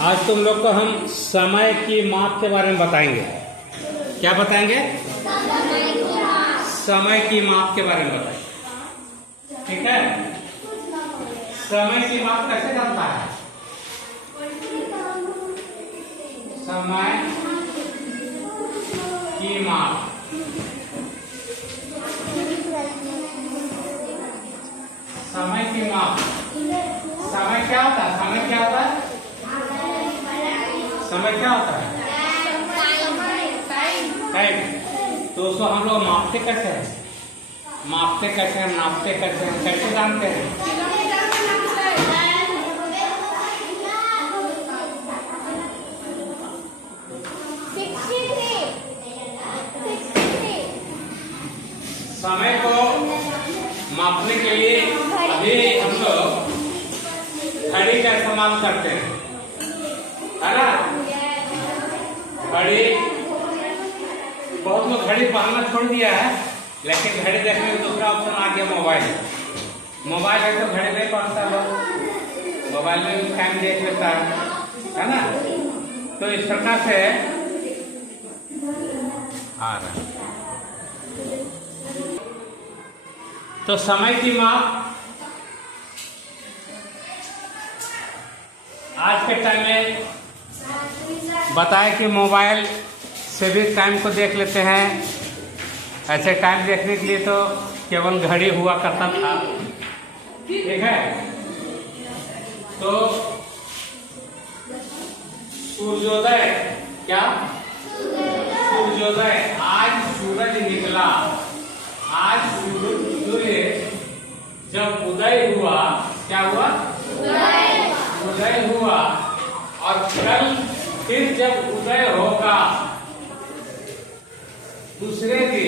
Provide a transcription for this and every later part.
आज तुम लोग को हम समय की माप के बारे में बताएंगे। क्या बताएंगे? समय की माप के बारे में बताएंगे। ठीक है। समय की माप कैसे करता है? समय की माप, समय की माप, समय क्या होता है? समय क्या होता है? समय क्या होता है? टाइम। तो उसको हम लोग मापते कैसे हैं? मापते कैसे हैं? नापते कैसे हैं? कैसे जानते हैं? समय को मापने के लिए अभी हम लोग घड़ी का इस्तेमाल करते हैं, है ना? घड़ी, बहुत लोग घड़ी पहनना छोड़ दिया है, लेकिन घड़ी देखने में दूसरा ऑप्शन आ गया, मोबाइल। मोबाइल है तो घड़ी नहीं पहनता लोग, मोबाइल में भी टाइम देख लेता है ना? तो इस प्रकार से आ रहा है। तो समय की माप आज के टाइम में बताए कि मोबाइल से भी टाइम को देख लेते हैं। ऐसे टाइम देखने के लिए तो केवल घड़ी हुआ करता था, ठीक है? तो सूर्योदय, क्या सूर्योदय, आज सूरज निकला, आज सूर्य जब उदय हुआ, क्या हुआ? उदय हुआ। और कल फिर जब उदय होगा दूसरे दिन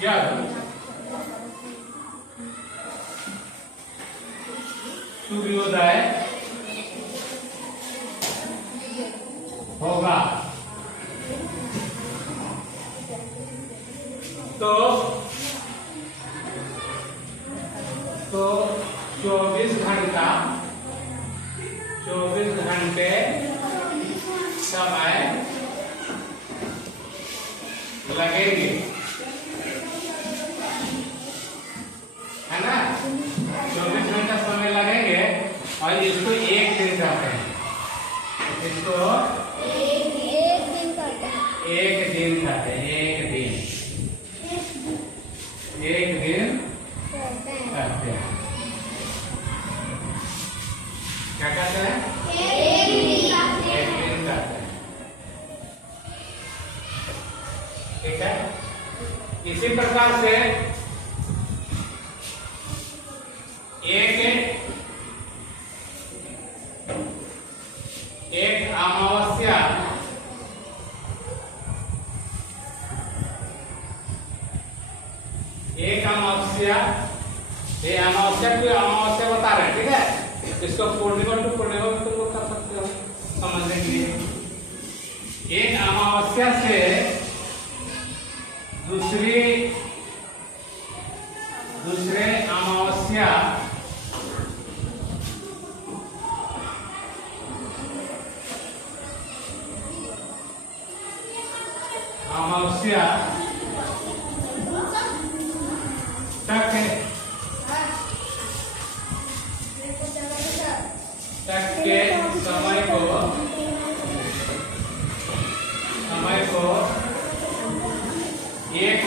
जब सूर्योदय होगा तो 24 घंटे समय लगेंगे, है ना? 24 घंटा समय लगेंगे और इसको एक दिन कहते हैं। इसको एक दिन कहते हैं। एक दिन कहते हैं। क्या कहते हैं? एक दिन कहते हैं। ठीक है। इसी प्रकार से एक अमावस्या, ये अमावस्या को अमावस्या बता रहे हैं, ठीक है? इसको पूर्णिमा टू पूर्णिमा में तुम लोग कर सकते हो समझने के लिए। एक अमावस्या से दूसरे अमावस्या तक के समय को एक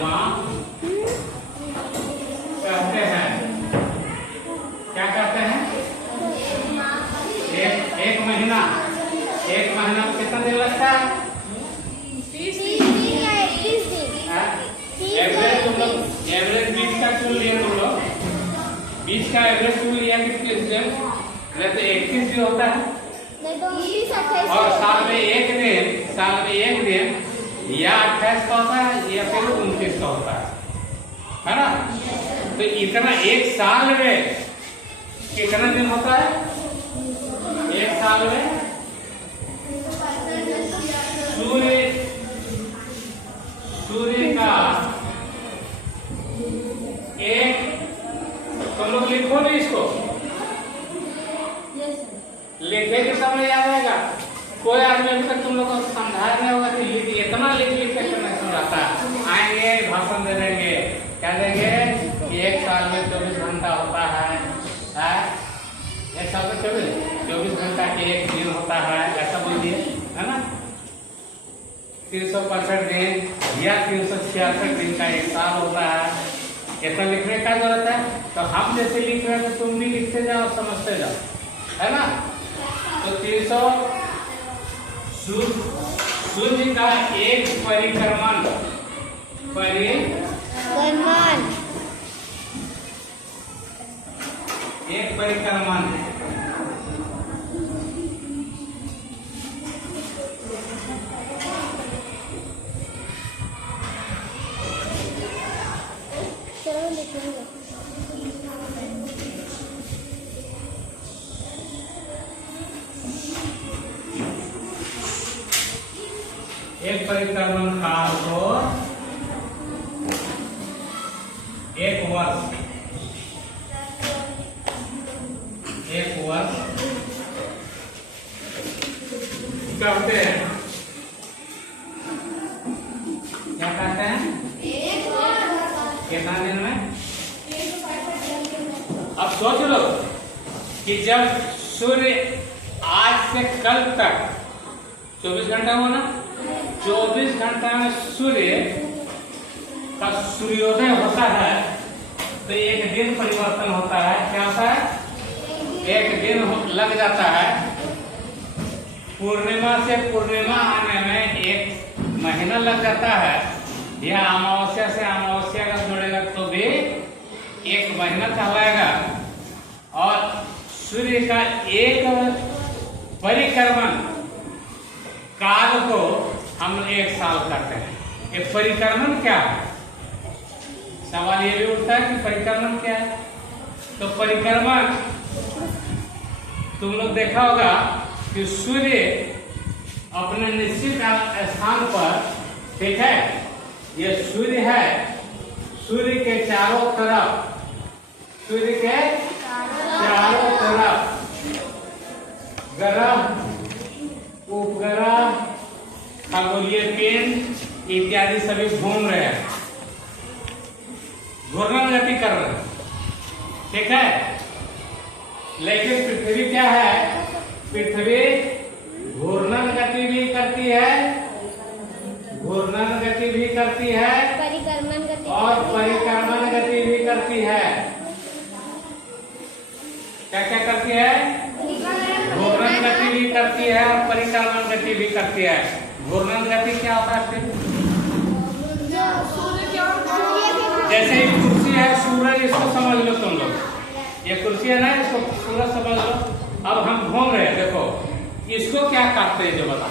माह कहते हैं। क्या कहते हैं? एक महीना में कितना दिन लगता है? 30 दिन या 21 दिन। एवरेज तुम लोग एवरेज 20 का चुन लिए, तुम लोग 20 का एवरेज चुन लिया कि 30 दिन, नहीं तो 31 दिन होता है। और साल में एक दिन या 28 का होता है या फिर 29 का होता है ना? तो इतना एक साल में कितना दिन होता है? एक साल में बाद में याद आएगा। कोई आदमी अभी तक तुम लोग को समझाया नहीं होगा कि इतना लिख लिख के नहीं समझाता। आएंगे भाषण दे देंगे, क्या देंगे कि एक साल में 24 घंटा होता है, एक साल में 24 घंटा के एक दिन होता है, ऐसा बोलिए, है ना। 365 दिन या 366 दिन का एक साल होता है। इतना लिखने का जरूरत है, तो हम जैसे लिख रहे हैं तो तुम भी लिखते जाओ, समझते जाओ, है ना। तो 300 सूर्य का एक परिक्रमण एक परिक्रमण एक परिक्रमण काल को एक वर्ष कहते हैं। क्या कहते हैं? कितना दिन में? अब सोच लो कि जब सूर्य आज से कल तक 24 घंटा हुआ ना, 24 घंटा में सूर्य का सूर्योदय होता है तो एक दिन परिवर्तन होता है। क्या होता है? एक दिन लग जाता है। पूर्णिमा से पूर्णिमा आने में एक महीना लग जाता है, या अमावस्या से अमावस्या का जोड़ेगा तो भी एक महीना कहलाएगा। और सूर्य का एक परिक्रमण काल को हम एक साल करते हैं। ये परिक्रमण क्या है? सवाल ये भी उठता है कि परिक्रमण क्या है। तो परिक्रमण तुम लोग देखा होगा कि सूर्य अपने निश्चित स्थान पर, ठीक है, ये सूर्य है, सूर्य के चारों तरफ ग्रह, उपग्रह, खगोलीय पिंड इत्यादि सभी घूम रहे हैं, घूर्णन गति कर रहे हैं, ठीक है। लेकिन पृथ्वी क्या है? पृथ्वी घूर्णन गति भी करती है, और परिक्रमण गति भी करती है। क्या क्या करती है? घूर्णन गति भी करती है और परिक्रमण गति भी करती है। घूर्णन गति क्या होता है? जैसे ये कुर्सी है, सूरज, इसको समझ लो तुम लोग। ये कुर्सी है ना, इसको सूरज समझ लो। अब हम घूम रहे हैं, देखो इसको क्या कहते हैं जो बता।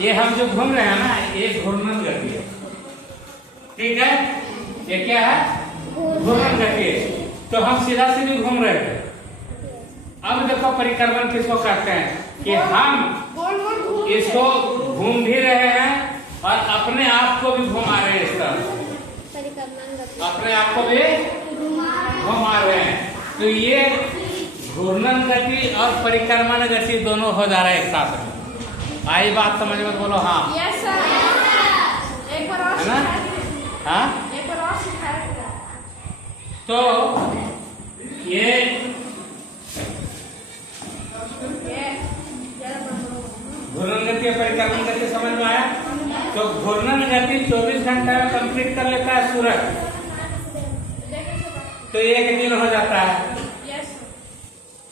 ये हम जो घूम रहे हैं ना, ये घूर्णन गति है, ठीक है। ये क्या है? घूर्णन गति है। तो हम सीधा सीधी घूम रहे थे। अब देखो परिक्रमण किसको कहते हैं? कि हम इसको घूम भी रहे हैं और अपने आप को भी घुमा रहे हैं। इस तरह अपने आप को भी घुमा रहे हैं। तो ये घूर्णन गति और परिक्रमण गति दोनों हो जा रहा है एक साथ में। आई बात समझ में? बोलो हाँ। Yes sir. एक बार और, है ना? हाँ, एक बार और सिखाया। तो ये घूर्णन गति और परिक्रमण गति समझ में आया? तो घूर्णन गति 24 घंटा में कंप्लीट कर लेता है सूरज, तो एक दिन हो जाता है।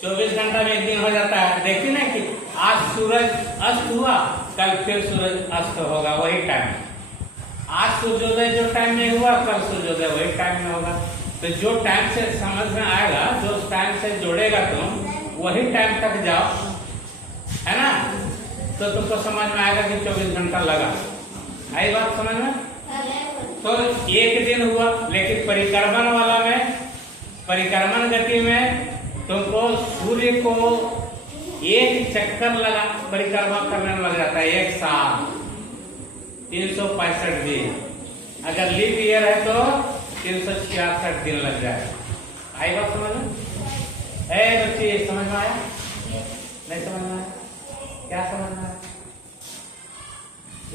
24 घंटा में एक दिन हो जाता है। देखिए ना कि आज सूरज अस्त हुआ, कल फिर सूरज अस्त होगा वही टाइम। आज सूर्योदय जो टाइम में हुआ, कल सूर्योदय वही टाइम में होगा। तो जो टाइम से समझ में आएगा, जो टाइम से जोड़ेगा तुम, वही टाइम तक जाओ, है ना। तो तुमको समझ में आएगा कि 24 घंटा लगा। आई बात समझ में? तो एक दिन हुआ, लेकिन परिक्रमण वाला में, परिक्रमण गति में तुमको सूर्य को एक चक्कर लगा परिक्रमा करने में लग जाता है एक साल, 365 दिन। अगर लीप ईयर है तो 366 दिन लग जाएगा। आई बात समझ में? बच्चे समझ में आया? नहीं समझना है? क्या समझना है?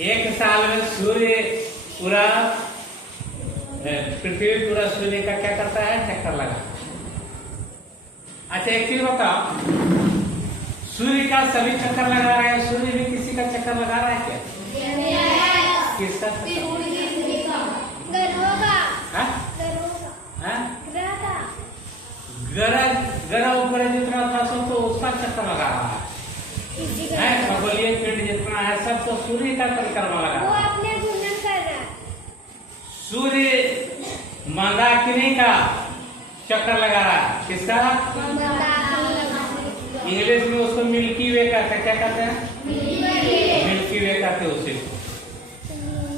एक साल में सूर्य पूरा पृथ्वी पूरा सूर्य का क्या करता है? चक्कर लगा। अच्छा एक चीज बताओ, सूर्य का सभी चक्कर लगा रहा है, सूर्य भी किसी का चक्कर लगा रहा है क्या? किसका? ग्रह ऊपर जितना था सब तो उसका चक्कर लगा रहा है। खगोलीय पिंड जितना है सब तो सूर्य का परिक्रमा लगा रहा है। सूर्य मंदाकिनी का चक्कर लगा रहा है। किसका? इंग्लिश में उसको मिल्की वे कहते हैं। क्या कहते हैं? मिल्की वे कहते हैं उसे।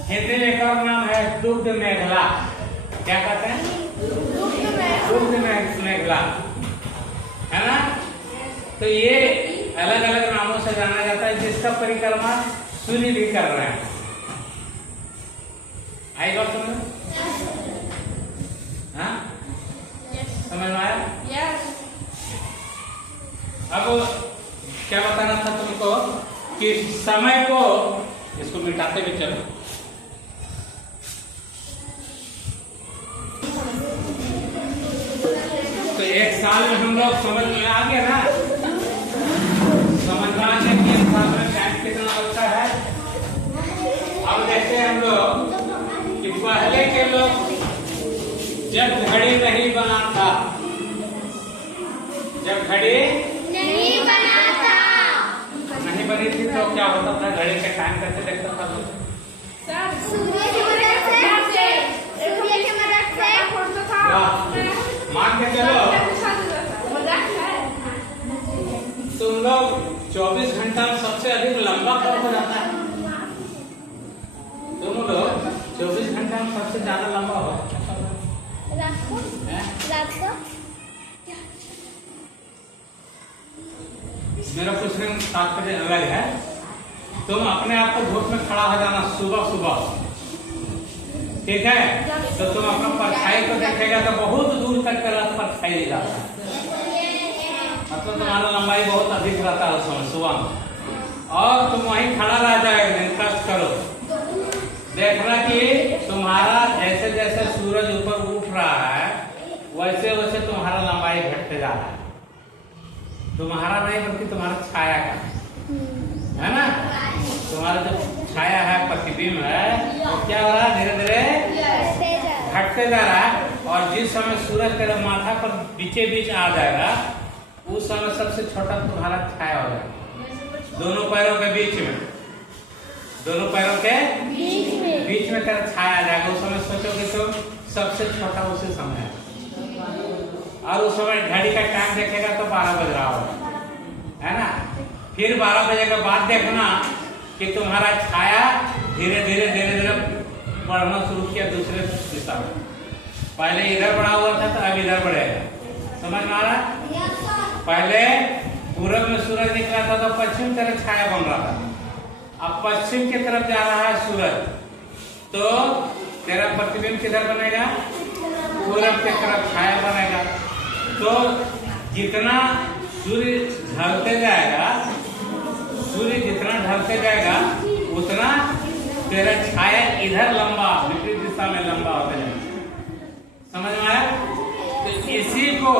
हिंदी में एक और नाम है दुग्ध मेघला। क्या कहते हैं? दुग्ध मेघला, है ना? तो ये अलग अलग नामों से जाना जाता है, जिसका परिक्रमा सूर्य भी कर रहे हैं। आई बात समझ? हाँ, समझ में आया? अब क्या बताना था तुमको कि समय को, इसको मिटाते भी चलो। तो एक साल में हम लोग समझ में आ गया ना, समझना है कि एक साल में टाइम कितना लगता है। अब देखते हैं हम लोग कि पहले के लोग जब घड़ी नहीं बना था, जब घड़ी नहीं बनी थी तो क्या होता था? घड़ी के टाइम कैसे देखता था लोग? मान के चलो तुम लोग 24 घंटा में सबसे अधिक लंबा कब हो जाता है? तुम लोग 24 घंटा में सबसे ज्यादा लंबा हो? मेरा प्रश्न तात्पर्य अलग है। तुम अपने आप को धूप में खड़ा हो जाना सुबह सुबह, ठीक है? तो तुम अपना परछाई को देखेगा तो बहुत दूर तक का परछाई नहीं जाता, मतलब तुम्हारा लंबाई बहुत अधिक रहता है उस समय सुबह में। और तुम वहीं खड़ा रह जाएगा, कष्ट करो, देखना कि तुम्हारा जैसे जैसे सूरज ऊपर उठ रहा है वैसे वैसे तुम्हारा लंबाई घटते जा रहा है। तुम्हारा नहीं बल्कि तुम्हारा छाया का, है ना? तुम्हारा जो छाया है, प्रतिबिंब है, वो क्या हो रहा है? धीरे धीरे घटते जा रहा है। और जिस समय सूरज तेरे माथा पर बीचे बीच आ जाएगा उस समय सबसे छोटा तुम्हारा छाया हो जाएगा। दोनों पैरों के बीच में, दोनों पैरों के बीच में तेरा छाया आ जाएगा। उस समय सोचो कि तुम सबसे छोटा उसी समय है। और उस समय घड़ी का टाइम देखेगा तो 12 बज रहा होगा, है ना? फिर 12 बजे के बाद देखना कि तुम्हारा छाया धीरे धीरे धीरे धीरे बढ़ना शुरू किया दूसरे दिशा में। पहले इधर बढ़ा हुआ था तो अब इधर बढ़ेगा। समझ में आ रहा? पहले पूरब में सूरज निकला था तो पश्चिम तरफ छाया बन रहा था। अब पश्चिम की तरफ जा रहा है सूरज, तो तेरा प्रतिबिंब किधर बनेगा? पूरब की तरफ छाया बनेगा। तो जितना सूर्य ढलते जाएगा, सूर्य जितना ढलते जाएगा उतना तेरा छाया इधर लंबा, विपरीत दिशा में लंबा होता जाएगा। समझ में आया? तो इसी को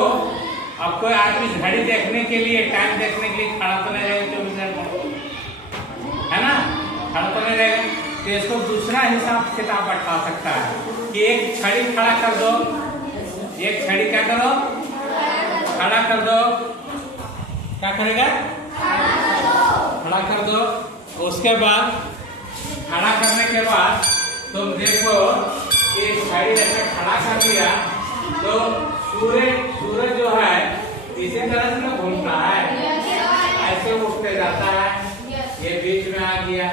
अब कोई आदमी घड़ी देखने के लिए, टाइम देखने के लिए खड़ा तो नहीं रहेगा 24 घंटा, है ना? खड़ा तो नहीं रहेगा। तो इसको दूसरा हिसाब किताब बैठा सकता है कि एक छड़ी खड़ा कर दो, एक छड़ी क्या करो? खड़ा कर दो। क्या करेगा? खड़ा कर दो। उसके बाद खड़ा करने के बाद तुम देखो कि छड़ी जैसे खड़ा कर दिया तो सूरज जो है इसी तरह से घूमता है, ऐसे उठते जाता है, ये बीच में आ गया,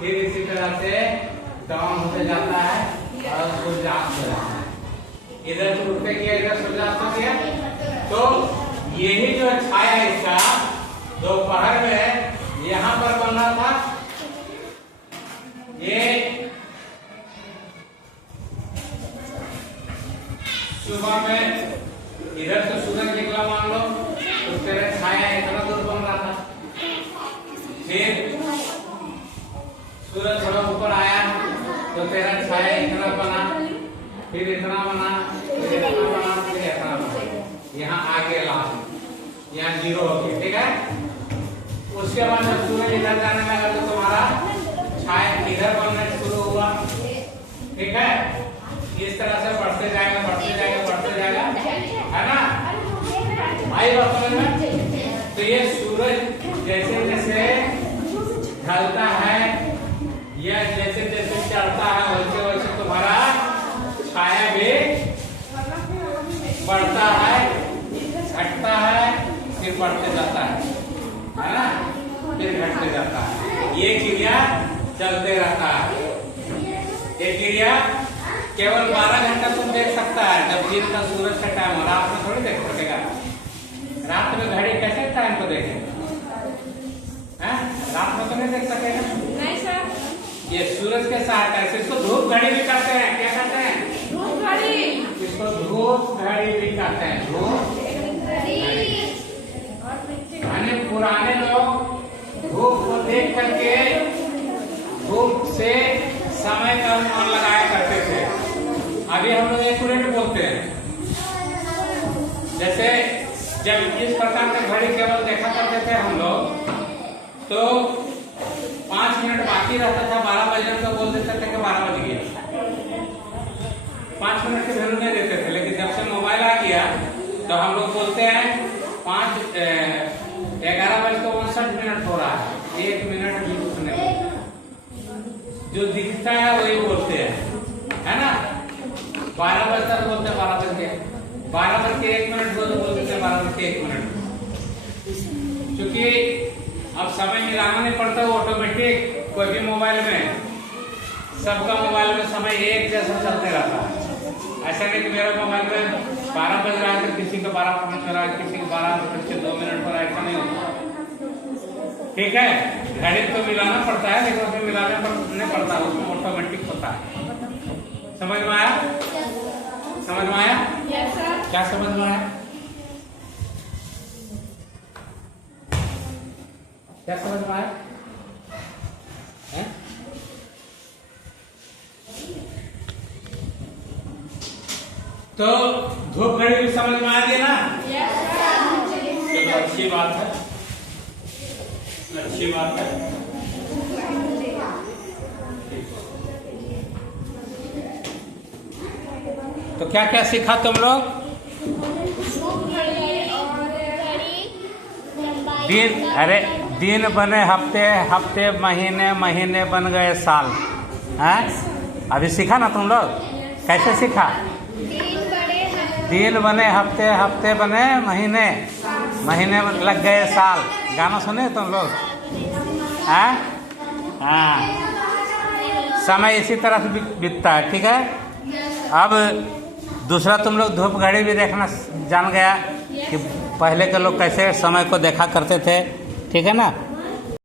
फिर इसी तरह से डाउन होते जाता है और सूर्यास्त हो जाता है। इधर से उठते गया, इधर सूर्यास्त हो गया। तो यही जो छाया इसका दोपहर में यहाँ पर बना था, ये सुबह में इधर से सूरज निकला मान लो तो तेरा छाया इतना दूर बन रहा था। फिर सूरज थोड़ा ऊपर आया तो तेरा छाया इतना बना, फिर इतना बना, फिर इतना बना, फिर इतना बना, यहाँ आगे लास्ट, यहाँ 0 हो गया, ठीक है। उसके बाद जब सूरज इधर जाने लगा तो तुम्हारा छाया इधर बनना शुरू हुआ, ठीक है। इस तरह से बढ़ते जाएगा, बढ़ते जाएगा, बढ़ते जाएगा, है ना। आई बात समझ में। तो ये सूरज जैसे जैसे ढलता है या जैसे जैसे चढ़ता है वैसे वैसे तुम्हारा छाया भी बढ़ता है, घटता है, फिर बढ़ते जाता है ना, फिर घटते जाता है। ये क्रिया चलते रहता है। ये क्रिया केवल 12 घंटा तुम देख सकता है, जब दिन का सूरज का टाइम हो, रात में थोड़ी देख सकेगा। रात में घड़ी कैसे टाइम को देखेगा, रात में तो नहीं देख सकेगा। नहीं सर। ये सूरज के सहायता से, इसको धूप घड़ी भी कहते हैं। क्या कहते हैं? धूप घड़ी। इसको धूप घड़ी भी कहते हैं। धूप घड़ी। पुराने लोग धूप को देख करके धूप से समय का अनुमान लगाया करते थे। अभी हम लोग एक्यूरेट बोलते हैं। जैसे जब इस प्रकार के घड़ी केवल देखा करते थे हम लोग, तो 5 मिनट बाकी रहता था, 12 बजे तो बोल देते थे कि 12 बज गया। 5 मिनट की वैल्यू नहीं देते थे। लेकिन जब से मोबाइल आ गया तो हम लोग बोलते हैं 11 बजे तो 59 मिनट हो रहा है, 1 मिनट भी कुछ नहीं, जो दिखता है वही बोलते हैं, है ना। 12 बजे तक बोलते 12 बज गए, 12 बज के 1 मिनट बोलते थे 12 बज के 1 मिनट। क्योंकि अब समय मिलाना नहीं पड़ता, ऑटोमेटिक कोई भी मोबाइल में, सबका मोबाइल में समय एक जैसा चलते रहता है। ऐसा नहीं कि मेरा मोबाइल में 12 बज रहा है तो किसी को 12 मिनट हो रहा है, किसी को 12 बज के 2 मिनट हो रहा है, ऐसा नहीं होता, ठीक है। घड़ी तो मिलाना पड़ता है, लेकिन उसमें मिलाने पर नहीं पड़ता, उसमें ऑटोमेटिक होता है। समझ में आया? समझ में आया? Yes sir. क्या समझ में आया? क्या समझ में आया? तो धूप घड़ी भी समझ में आ गई ना? Yes sir. चलो अच्छी बात है, अच्छी बात है। तो क्या क्या सीखा तुम लोग? दिन, अरे दिन बने हफ्ते, हफ्ते महीने, महीने बन गए साल, हैं? अभी सीखा ना तुम लोग? कैसे सीखा? दिन बने हफ्ते, हफ्ते बने महीने, महीने लग गए साल। गाना सुने तुम लोग? हैं? हाँ, समय इसी तरह से बीतता है, ठीक है। अब दूसरा तुम लोग धूप घड़ी भी देखना जान गया कि पहले के लोग कैसे समय को देखा करते थे, ठीक है ना।